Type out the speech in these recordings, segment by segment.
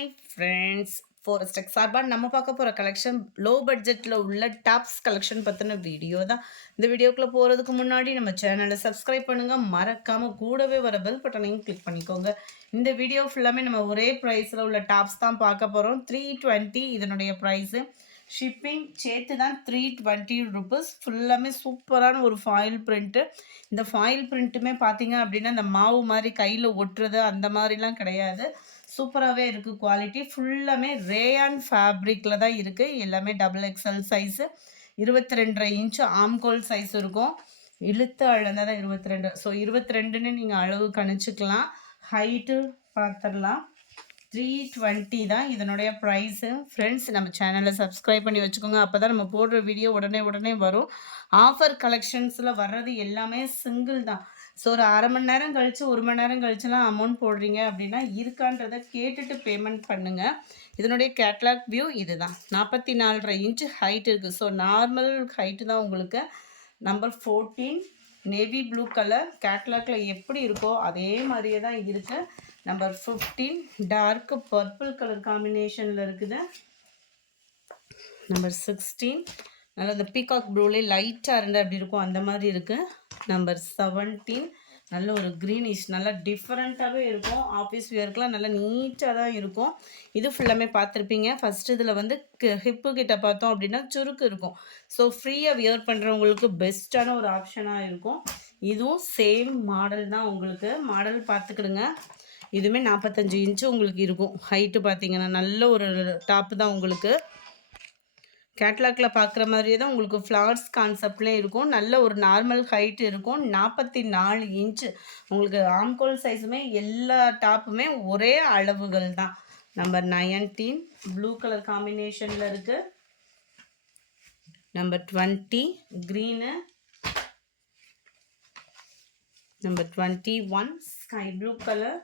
Hi friends, forest tech சார்பாக நம்ம பார்க்க போகிற கலெக்ஷன் லோ பட்ஜெட்டில் உள்ள டாப்ஸ் கலெக்ஷன் பற்றின வீடியோ தான். இந்த வீடியோக்குள்ளே போகிறதுக்கு முன்னாடி நம்ம சேனலை சப்ஸ்கிரைப் பண்ணுங்கள், மறக்காமல் கூடவே வர பெல் பட்டனையும் கிளிக் பண்ணிக்கோங்க. இந்த வீடியோ ஃபுல்லாமே நம்ம ஒரே ப்ரைஸில் உள்ள டாப்ஸ் தான் பார்க்க போகிறோம். 320 இதனுடைய ப்ரைஸு. ஷிப்பிங் சேர்த்து தான் 320 ருபீஸ். ஃபுல்லாமே சூப்பரான ஒரு ஃபாயில் பிரிண்ட்டு. இந்த ஃபாயில் பிரிண்ட்டுமே பார்த்தீங்க அப்படின்னா இந்த மாவு மாதிரி கையில் ஒட்டுறது அந்த மாதிரிலாம் கிடையாது. சூப்பராகவே இருக்குது. குவாலிட்டி ஃபுல்லாமே ரேயான் ஃபேப்ரிக்கில் தான் இருக்குது. எல்லாமே டபுள் எக்ஸ்எல் சைஸு, 22.5 இன்ச்சு ஆம்கோல் சைஸ் இருக்கும். இழுத்து அளந்தால் தான் 22. ஸோ 22ன்னு நீங்கள் அளவு கணிச்சிக்கலாம். ஹைட்டு பார்த்துடலாம். 320 தான் இதனுடைய ப்ரைஸு. ஃப்ரெண்ட்ஸ், நம்ம சேனலை சப்ஸ்கிரைப் பண்ணி வச்சுக்கோங்க. அப்போ தான் நம்ம போடுற வீடியோ உடனே வரும். ஆஃபர் கலெக்ஷன்ஸில் வர்றது எல்லாமே சிங்கிள் தான். ஸோ ஒரு அரை மணி நேரம் கழித்து 1 மணி நேரம் கழிச்சுலாம் அமௌண்ட் போடுறீங்க அப்படின்னா இருக்கான்றதை கேட்டுட்டு பேமெண்ட் பண்ணுங்கள். இதனுடைய கேட்லாக் வியூ இது தான். 44.5 இன்ச்சு ஹைட் இருக்குது. ஸோ நார்மல் ஹைட்டு தான் உங்களுக்கு. Number 14 navy blue colour. கேட்லாகில் எப்படி இருக்கோ அதே மாதிரியே தான் இருக்குது. நம்பர் 15 டார்க் பர்பிள் கலர் காம்பினேஷனில் இருக்குது. நம்பர் 16 நல்லா இந்த பீகாக் ப்ளூலே லைட்டாக இருந்தால் அப்படி இருக்கும் அந்த மாதிரி இருக்குது. நம்பர் 17 நல்ல ஒரு க்ரீனிஷ், நல்லா டிஃப்ரெண்ட்டாகவே இருக்கும். ஆஃபீஸ் வியர்க்கெலாம் நல்லா நீட்டாக தான் இருக்கும். இது ஃபுல்லாமே பார்த்துருப்பீங்க. ஃபஸ்ட்டு இதில் வந்து ஹிப்பு கிட்ட பார்த்தோம் அப்படின்னா சுருக்கு இருக்கும். ஸோ ஃப்ரீயாக வியர் பண்ணுறவங்களுக்கு பெஸ்ட்டான ஒரு ஆப்ஷனாக இருக்கும். இதுவும் சேம் மாடல் தான். உங்களுக்கு மாடல் பார்த்துக்கிடுங்க. இதுவுமே 45 இன்ச்சு உங்களுக்கு இருக்கும். ஹைட்டு பார்த்தீங்கன்னா நல்ல ஒரு டாப்பு தான் உங்களுக்கு. கேட்லாகில் பார்க்குற மாதிரியே தான் உங்களுக்கு ஃப்ளவர்ஸ் கான்செப்ட்லேயே இருக்கும். நல்ல ஒரு நார்மல் ஹைட் இருக்கும். 44 இன்ச்சு உங்களுக்கு. ஆம்கோல் சைஸுமே எல்லா டாப்புமே ஒரே அளவுகள் தான். நம்பர் 19 ப்ளூ கலர் காம்பினேஷனில் இருக்குது. Number 20 green. Number 21 sky blue colour.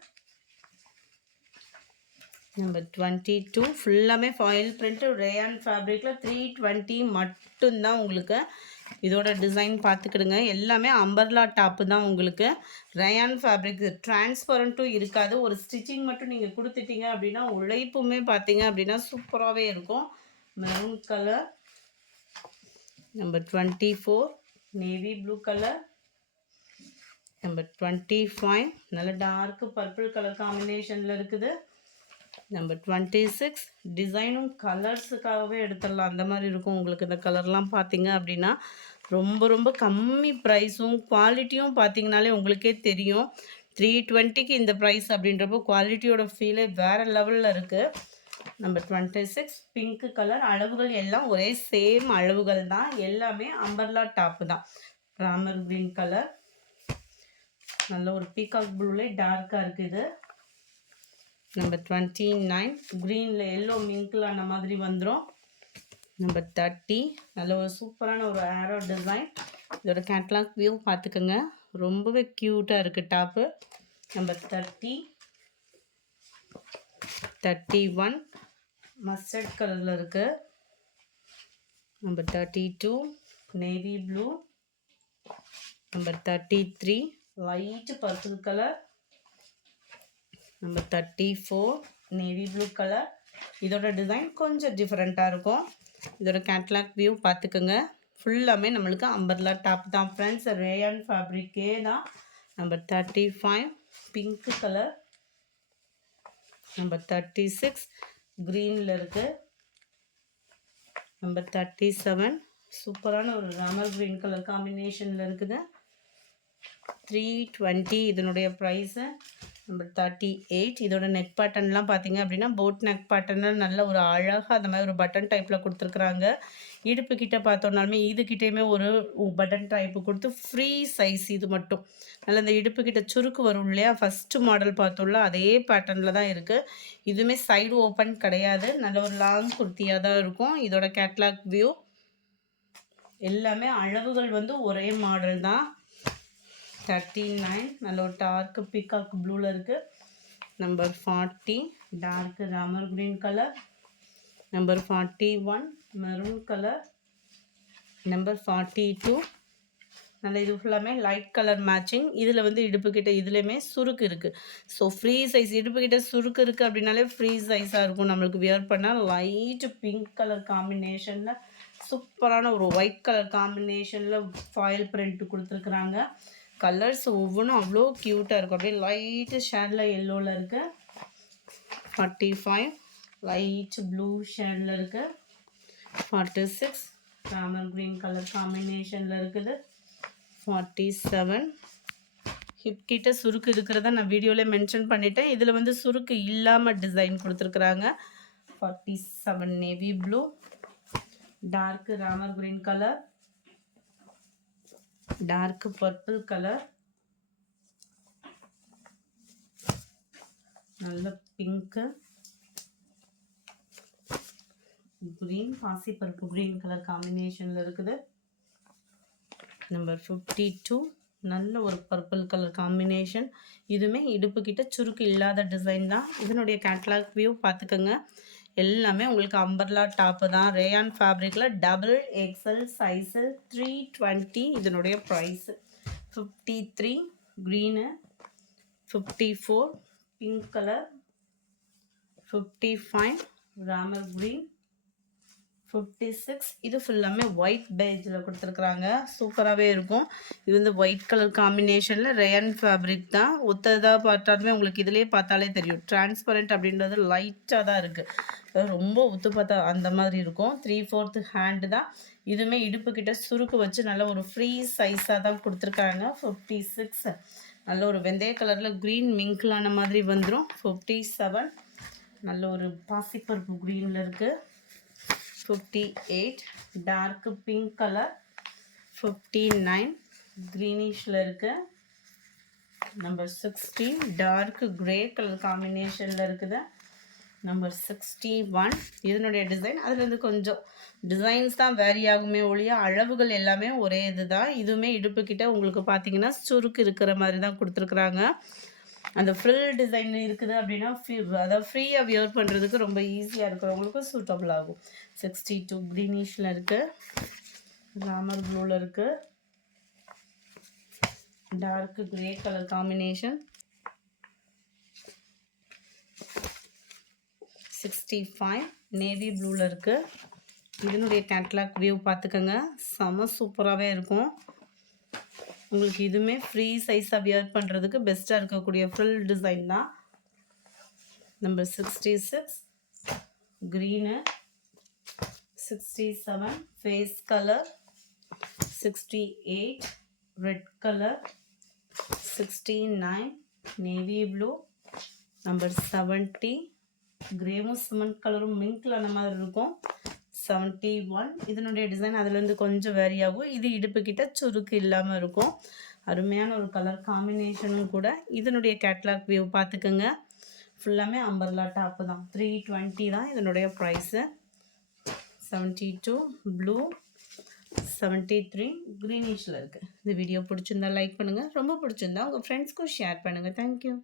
Number 22 ஃபுல்லாமே ஃபாயில் பிரிண்ட்டு ரேயான் ஃபேப்ரிக்கில் 320 மட்டும்தான் உங்களுக்கு. இதோட டிசைன் பார்த்துக்கிடுங்க. எல்லாமே அம்பர்லா டாப்பு தான் உங்களுக்கு. ரேயான் ஃபேப்ரிக் டிரான்ஸ்பரண்ட்டும் இருக்காது. ஒரு ஸ்டிச்சிங் மட்டும் நீங்கள் கொடுத்துட்டீங்க அப்படின்னா உழைப்புமே பார்த்தீங்க அப்படின்னா சூப்பராகவே இருக்கும். Maroon colour. Number 24 navy blue colour. Number 25 நல்ல டார்க் பர்பிள் கலர் காம்பினேஷனில் இருக்குது. நம்பர் 26 டிசைனும் கலர்ஸுக்காகவே எடுத்துடலாம் அந்த மாதிரி இருக்கும் உங்களுக்கு. இந்த கலர்லாம் பார்த்தீங்க அப்படின்னா ரொம்ப கம்மி ப்ரைஸும் குவாலிட்டியும் பார்த்தீங்கனாலே உங்களுக்கே தெரியும். 320க்கு இந்த ப்ரைஸ் அப்படின்றப்போ குவாலிட்டியோட ஃபீலே வேறு லெவலில் இருக்குது. Number 26 pink colour. அளவுகள் எல்லாம் ஒரே சேம் அளவுகள் தான். எல்லாமே அம்பர்லா டாப்பு தான். Ramar green colour. நல்ல ஒரு பீகாக் ப்ளூலே டார்க்காக இருக்குது. நம்பர் 29 க்ரீனில் எல்லோ மிங்கில் அந்த மாதிரி வந்துடும். நம்பர் 30 நல்ல ஒரு சூப்பரான ஒரு ஆரோ டிசைன். இதோட கேட்லாக் வியூ பார்த்துக்கோங்க. ரொம்பவே க்யூட்டாக இருக்குது டாப்பு. நம்பர் 30 31 மஸ்டர்ட் கலரில் இருக்குது. Number 32 navy blue. Number 33 light purple colour. Number 34 navy blue colour. இதோட டிசைன் கொஞ்சம் டிஃப்ரெண்ட்டாக இருக்கும். இதோட கேட்லாக் வியூ பார்த்துக்குங்க. ஃபுல்லாமே நம்மளுக்கு அம்பர்லா டாப் தான் ஃப்ரெண்ட்ஸ். ரேயான் ஃபேப்ரிக்கே தான். Number 35 pink colour. நம்பர் 36 க்ரீனில் இருக்குது. நம்பர் 37 சூப்பரான ஒரு ராமர் க்ரீன் கலர் காம்பினேஷனில் இருக்குது. 320 இதனுடைய ப்ரைஸு. நம்பர் 38 இதோட நெக் பேட்டர்ன்லாம் பார்த்தீங்க அப்படின்னா போட் நெக் பேட்டர்னில் நல்ல ஒரு அழகாக அந்த மாதிரி ஒரு பட்டன் டைப்பில் கொடுத்துருக்குறாங்க. இடுப்பு கிட்ட பார்த்தோன்னாலுமே இதுக்கிட்டேயுமே ஒரு பட்டன் டைப்பு கொடுத்து ஃப்ரீ சைஸ். இது மட்டும் நல்ல இந்த இடுப்பு கிட்ட சுருக்கு வரும் இல்லையா, ஃபஸ்ட்டு மாடல் பார்த்தோம்ல அதே பேட்டர்னில் தான் இருக்குது. இதுவுமே சைடு ஓப்பன் கிடையாது. நல்ல ஒரு லாங் குர்த்தியாக தான் இருக்கும். இதோட கேட்லாக் வியூ எல்லாமே அளவுகள் வந்து ஒரே மாடல் தான். 39 நல்ல ஒரு டார்க் பீகாக் ப்ளூவில் இருக்குது. நம்பர் 40 டார்க் ராமர் green colour. Number 41 maroon colour. Number 42 நல்ல இது ஃபுல்லாமே லைட் கலர் மேட்சிங். இதில் வந்து இடுப்புக்கிட்ட இதுலேயுமே சுருக்கு இருக்குது. ஸோ ஃப்ரீ சைஸ் இடுப்புக்கிட்ட சுருக்கு இருக்குது அப்படின்னாலே ஃப்ரீ சைஸாக இருக்கும். நம்மளுக்கு வியர் பண்ணால் லைட்டு பிங்க் கலர் காம்பினேஷனில் சூப்பரான ஒரு ஒயிட் கலர் காம்பினேஷனில் ஃபாயில் பிரிண்ட் கொடுத்துருக்குறாங்க. கலர்ஸ் ஒவ்வொன்றும் அவ்வளோ க்யூட்டாக இருக்கும். அப்படியே லைட்டு ஷேடில் எல்லோவில் இருக்குது. 45 லைட் ப்ளூ ஷேடில் இருக்குது. 46 ராமர் க்ரீன் கலர் காம்பினேஷனில் இருக்குது. 47 ஹிப் கிட்ட சுருக்கு இருக்கிறத நான் வீடியோவில் மென்ஷன் பண்ணிட்டேன். இதில் வந்து சுருக்கு இல்லாமல் டிசைன் கொடுத்துருக்குறாங்க. 47 நேவி ப்ளூ, டார்க் ராமர் green colour, dark purple colour, நல்ல பிங்க்கு, க்ரீன் பாசிப்பருப்பு க்ரீன் கலர் காம்பினேஷனில் இருக்குது. நம்பர் 52 நல்ல ஒரு பர்பிள் கலர் காம்பினேஷன். இதுவுமே இடுப்பு கிட்ட சுருக்கு இல்லாத டிசைன் தான். இதனுடைய கேட்லாக் வியூ பார்த்துக்கோங்க. எல்லாமே உங்களுக்கு அம்பர்லா டாப்பு தான். ரேயான் ஃபேப்ரிக்கில் XXL சைஸு 320. இதனுடைய ப்ரைஸு 53 க்ரீனு, 54 பிங்க் கலர், 55 ராமர் க்ரீன், 56 இது ஃபுல்லாமே ஒயிட் பேஜில் கொடுத்துருக்குறாங்க. சூப்பராகவே இருக்கும். இது வந்து ஒயிட் கலர் காம்பினேஷனில் ரேயன் ஃபேப்ரிக் தான். ஒத்ததாக பார்த்தாலுமே உங்களுக்கு இதிலே பார்த்தாலே தெரியும். டிரான்ஸ்பரண்ட் அப்படின்றது லைட்டாக தான் இருக்குது. ரொம்ப ஒத்து பார்த்தா அந்த மாதிரி இருக்கும். 3/4 ஹேண்டு தான். இதுவுமே இடுப்புக்கிட்ட சுருக்கு வச்சு நல்ல ஒரு ஃப்ரீ சைஸாக தான் கொடுத்துருக்காங்க. 56 நல்ல ஒரு வெந்தய கலரில் க்ரீன் மிங்க்லான மாதிரி வந்துடும். 57 நல்ல ஒரு பாசிப்பருப்பு க்ரீனில் இருக்குது. 58 டார்க் பிங்க் கலர், 59 க்ரீனிஷில் இருக்குது. நம்பர் 60 டார்க் கிரே கலர் காம்பினேஷனில் இருக்குது. நம்பர் 61 இதனுடைய டிசைன் அதுலேருந்து கொஞ்சம் டிசைன்ஸ் தான் வேரி ஆகுமே ஒழிய அளவுகள் எல்லாமே ஒரே இது தான். இதுவுமே இடுப்புக்கிட்ட உங்களுக்கு பார்த்தீங்கன்னா சுருக்கு இருக்கிற மாதிரி தான் கொடுத்துருக்குறாங்க. அந்த ஃப்ரில் டிசைன் இருக்குது அப்படின்னா அதாவது ஃப்ரீயாக வியர் பண்ணுறதுக்கு ரொம்ப ஈஸியாக இருக்கிறவங்களுக்கு சூட்டபிள் ஆகும். 62 க்ரீனிஷில் இருக்குது, ராமர் ப்ளூவில் இருக்குது, dark grey colour combination. 65 navy ப்ளூவில் இருக்குது. இதனுடைய கேட்லாக் வியூ பார்த்துக்கோங்க. செம சூப்பராகவே இருக்கும். உங்களுக்கு இதுவுமே ஃப்ரீ சைஸாக வியர் பண்ணுறதுக்கு பெஸ்ட்டாக இருக்கக்கூடிய ஃப்ரில் டிசைன் தான். Number 66 green, 67 face colour, 68 red colour, 69 navy blue, number 70 கிரேவும் சிமெண்ட் கலரும் மிங்க்ல அந்த மாதிரி இருக்கும். 71 இதனுடைய டிசைன் அதுலேருந்து கொஞ்சம் வேரி ஆகும். இது இடுப்புக்கிட்ட சுருக்கு இல்லாமல் இருக்கும். அருமையான ஒரு கலர் காம்பினேஷனும் கூட. இதனுடைய கேட்லாக் வியூ பார்த்துக்கோங்க. ஃபுல்லாமே அம்பர்லா டாப்பு தான். 320 தான் இதனுடைய ப்ரைஸு. 72 ப்ளூ, 73 க்ரீனிஷில் இருக்குது. இந்த வீடியோ பிடிச்சிருந்தா லைக் பண்ணுங்கள். ரொம்ப பிடிச்சிருந்தா உங்கள் ஃப்ரெண்ட்ஸ்க்கும் ஷேர் பண்ணுங்கள். தேங்க்யூ.